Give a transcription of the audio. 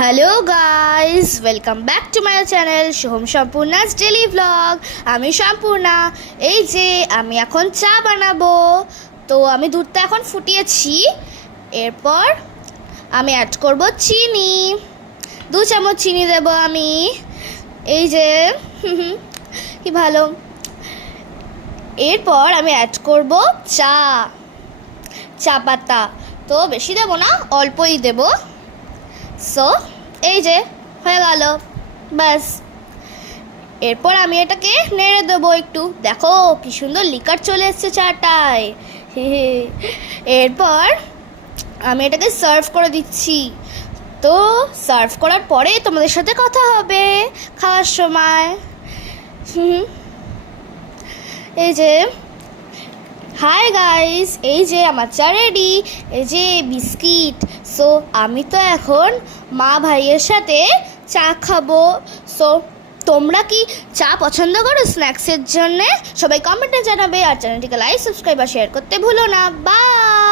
Hello guys, welcome back to my channel Soham Sampurna's daily vlog. আমি সম্পূর্ণা। এই যে আমি এখন চা বানাবো, তো আমি দুধটা এখন ফুটিয়েছি। এরপর আমি অ্যাড করব চিনি, 2 চামচ চিনি দেব আমি। এই যে কি ভালো। এরপর আমি অ্যাড করব চা পাতা, তো বেশি দেব না, অল্পই দেব। সো এই যে হয়ে গেল, ব্যাস। এরপর আমি এটাকে নেড়ে দেবো একটু। দেখো কি সুন্দর লিকার চলে এসছে চাটায়। এরপর আমি এটাকে সার্ভ করে দিচ্ছি। তো সার্ভ করার পরে তোমাদের সাথে কথা হবে খাওয়ার সময়। এই যে হাই গাইস, এই যে আমার চা রেডি। এই যে বিস্কিট। সো আমি তো এখন মা ভাইয়ের সাথে চা খাবো। সো তোমরা কি চা পছন্দ করো স্ন্যাক্সের জন্যে? সবাই কমেন্টে জানাবে, আর চ্যানেলটিকে লাইক, সাবস্ক্রাইব আর শেয়ার করতে ভুলো না। বাই।